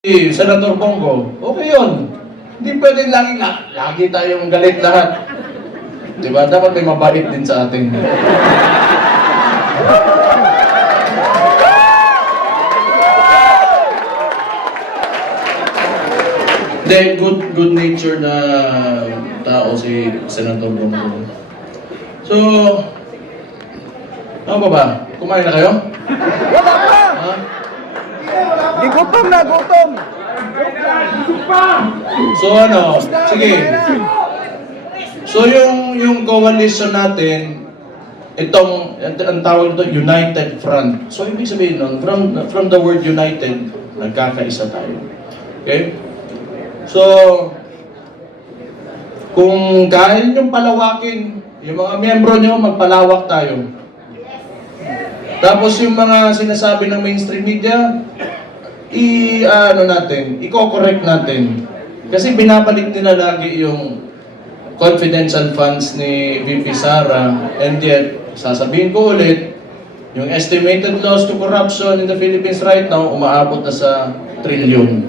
Senator Bongo, okay yun. Hindi pwede lagi tayong galit lahat. Diba? Dapat may mabait din sa atin. Hindi, good nature na tao si Senator Bongo. So, ano pa ba? Kumain na kayo? Ha? Gutom na, gutom! So ano, sige. So yung coalition natin, ang tawag ito, United Front. So ibig sabihin nun, from the word united, nagkakaisa tayo. Okay? So, kung kaya niyong palawakin, yung mga miyembro niyo, magpalawak tayo. Tapos yung mga sinasabi ng mainstream media, i-correct natin. Kasi binabalik nila lagi yung confidential funds ni VP Sara, and yet, sasabihin ko ulit, yung estimated loss to corruption in the Philippines right now, umaabot na sa trilyon.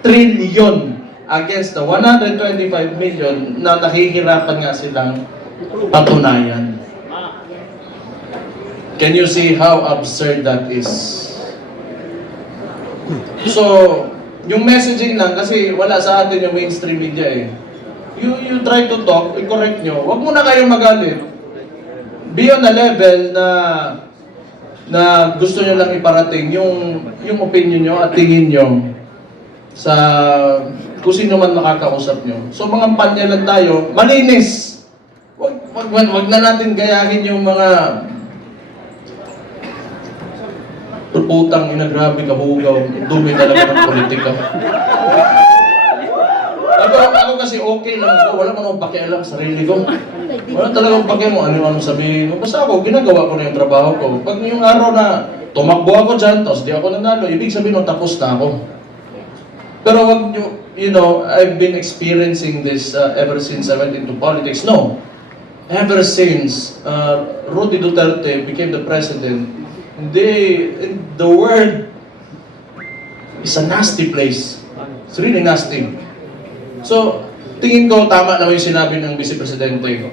Trilyon! Against the 125 million na nahihirapan nga silang patunayan. Can you see how absurd that is? So, yung messaging lang, kasi wala sa atin yung mainstream media eh. You try to talk, i-correct nyo. Huwag muna kayong magalit. Be on a level na gusto nyo lang iparating yung opinion nyo at tingin nyo sa kung sino man makakausap nyo. So, mga panya lang tayo, malinis. Wag na natin gayahin yung mga putang ina, grabe ka hugaw. Dumi talaga ng politika. Ako kasi okay lang ako. Wala man akong pakialam sa sarili ko. Wala talagang pakialam ano sabihin mo. Basta ako, ginagawa ko na yung trabaho ko. Pag yung araw na tumakbo ako dyan, tapos di ako nanalo, ibig sabihin tapos na ako. Pero wag nyo, I've been experiencing this ever since I went into politics. No. Ever since Rudy Duterte became the president, the world is a nasty place. It's really nasty. So, tingin ko tama naman yung sinabi ng Vice Presidente.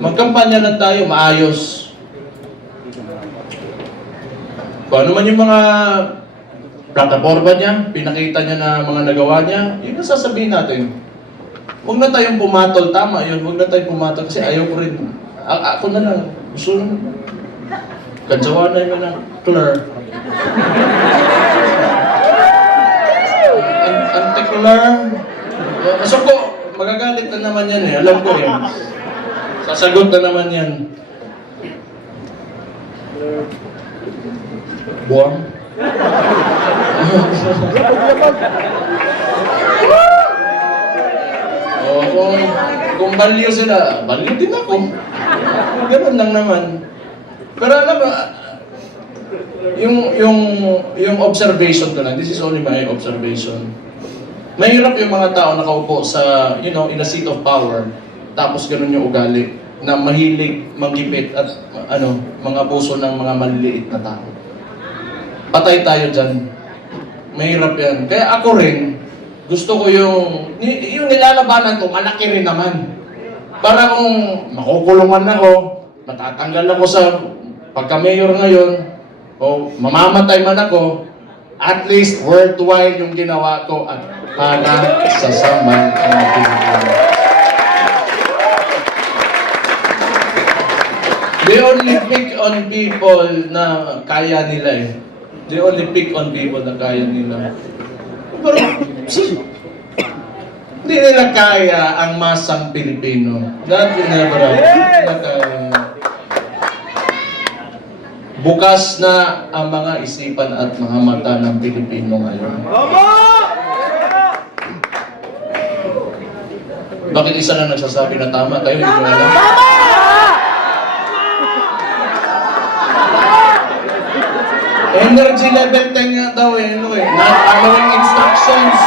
Magkampanya lang tayo, maayos. Kung ano man yung mga plataforma niya, pinakita niya na mga nagawa niya, yun ang sasabihin natin. Huwag na tayong pumatol, tama yun, huwag na tayong pumatol kasi ayaw ko rin. Ako na lang, gusto naman. Kadyawa na yun ng Claire. Anti-Claire. So ko, magagalit na naman yan eh. Alam ko yan. Sasagot na naman yan. Buwang. Kung baliw sila, baliw din ako. Ganun lang naman. Pero alam mo, yung observation ko lang, this is only my observation. Mahirap yung mga tao nakaupo sa, in a seat of power, tapos ganun yung ugali, na mahilig manggipit at mga puso ng mga maliliit na tao. Patay tayo dyan. Mahirap yan. Kaya ako rin, gusto ko yung nilalabanan ko, malaki rin naman. Para kung makukulungan ako, matatanggal ako sa pagka-mayor ngayon, o mamamatay man ako, at least worthwhile yung ginawa ko at para sa samang ang Pilipino. They only pick on people na kaya nila eh. They only pick on people na kaya nila. Pero, hindi nila kaya ang masang Pilipino. That will never happen. Bukas na ang mga isipan at mga mata ng Pilipino ngayon. Bakit isa lang nagsasabi na tama? Tayo hindi ko alam. Energy level 10 nga daw eh. Not following instructions.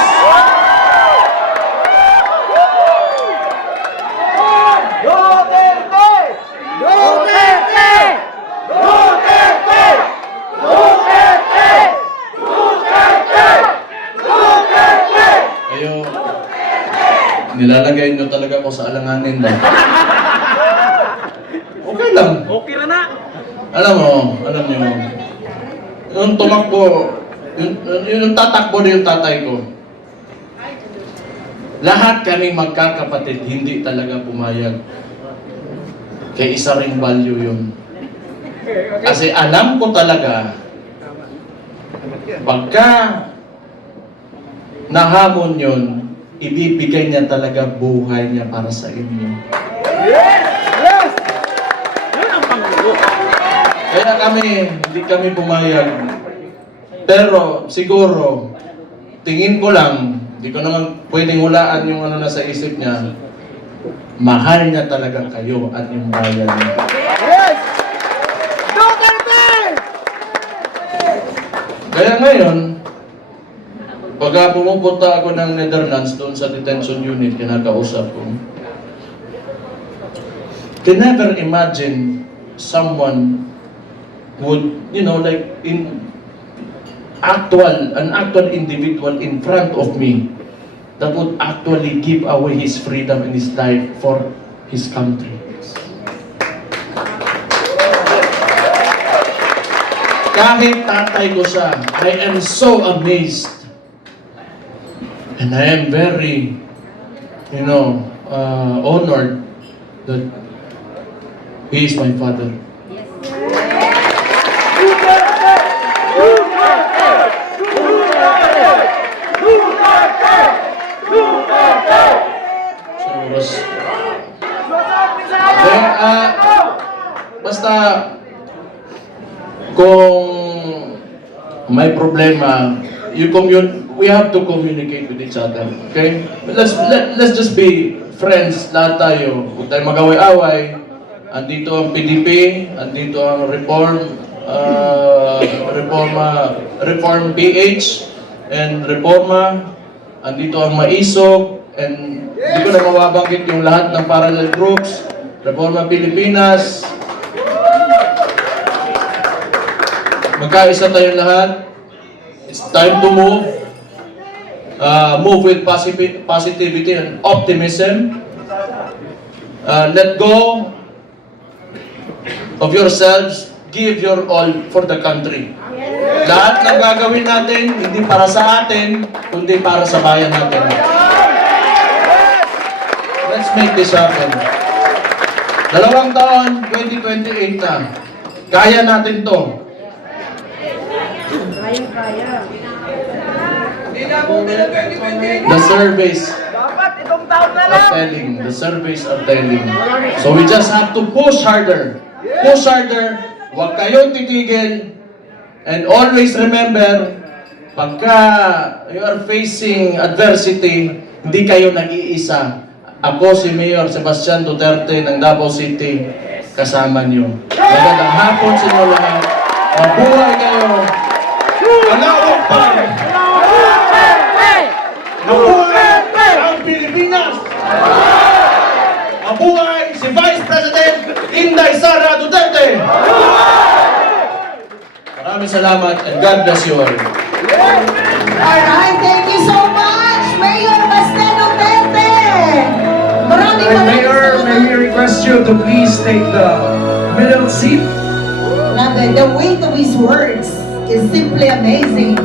Duterte! Nilalagay nyo talaga ako sa alanganin ba? Okay lang. Okay na na. Alam nyo, yung tumakbo, yung tatakbo na yung tatay ko, lahat kami magkakapatid, hindi talaga pumayag. Kaya isa ring value yun. Kasi alam ko talaga, pagka nahamon yun, ibibigay niya talaga buhay niya para sa inyo. Yes! Yes! Yun ang Pangulo. Kaya hindi kami pumayag. Pero siguro, tingin ko lang, hindi ko naman pwedeng hulaan yung ano na sa isip niya, mahal niya talaga kayo at yung bayan niya. Yes! Duterte! Kaya ngayon, pagka pumupunta ako ng Netherlands doon sa detention unit, kinakausap ko, can never imagine someone would, like an actual individual in front of me that would actually give away his freedom and his life for his country. Kahit tatay ko siya, I am so amazed. And I am very, honored that he is my father. Basta kung may problema, we have to communicate with each other. Okay? Let's just be friends lahat tayo. Huwag tayo mag-away-away. Andito ang PDP, andito ang Reform PH, and Reforma, andito ang Maisog, and hindi ko na mababanggit yung lahat ng parallel groups, Reforma Pilipinas. Magkaisa tayong lahat. It's time to move. Move with positivity and optimism. Let go of yourselves. Give your all for the country. Lahat ng gagawin natin, hindi para sa atin, kundi para sa bayan natin. Let's make this happen. 2 taon, 2028 na. Kaya natin to. The surveys Dapat itong taon na are lang. telling. The surveys are telling. So we just have to push harder. Push harder. Huwag kayong titigil. And always remember, pagka you are facing adversity, hindi kayo nag-iisa. Ako si Mayor Sebastian Duterte ng Davao City, kasama niyo. Magandang hapon sa inyo lahat. Mabuhay kayo. Malawak pa. Mabuhay ang Pilipinas. Mabuhay si Vice President Inday Sara Duterte. Maraming salamat and God bless you all. Alright, thank you so much, Mayor Basten Duterte! Maraming Mayor, may we request you to please take the middle seat. Grabe, the weight of his words is simply amazing.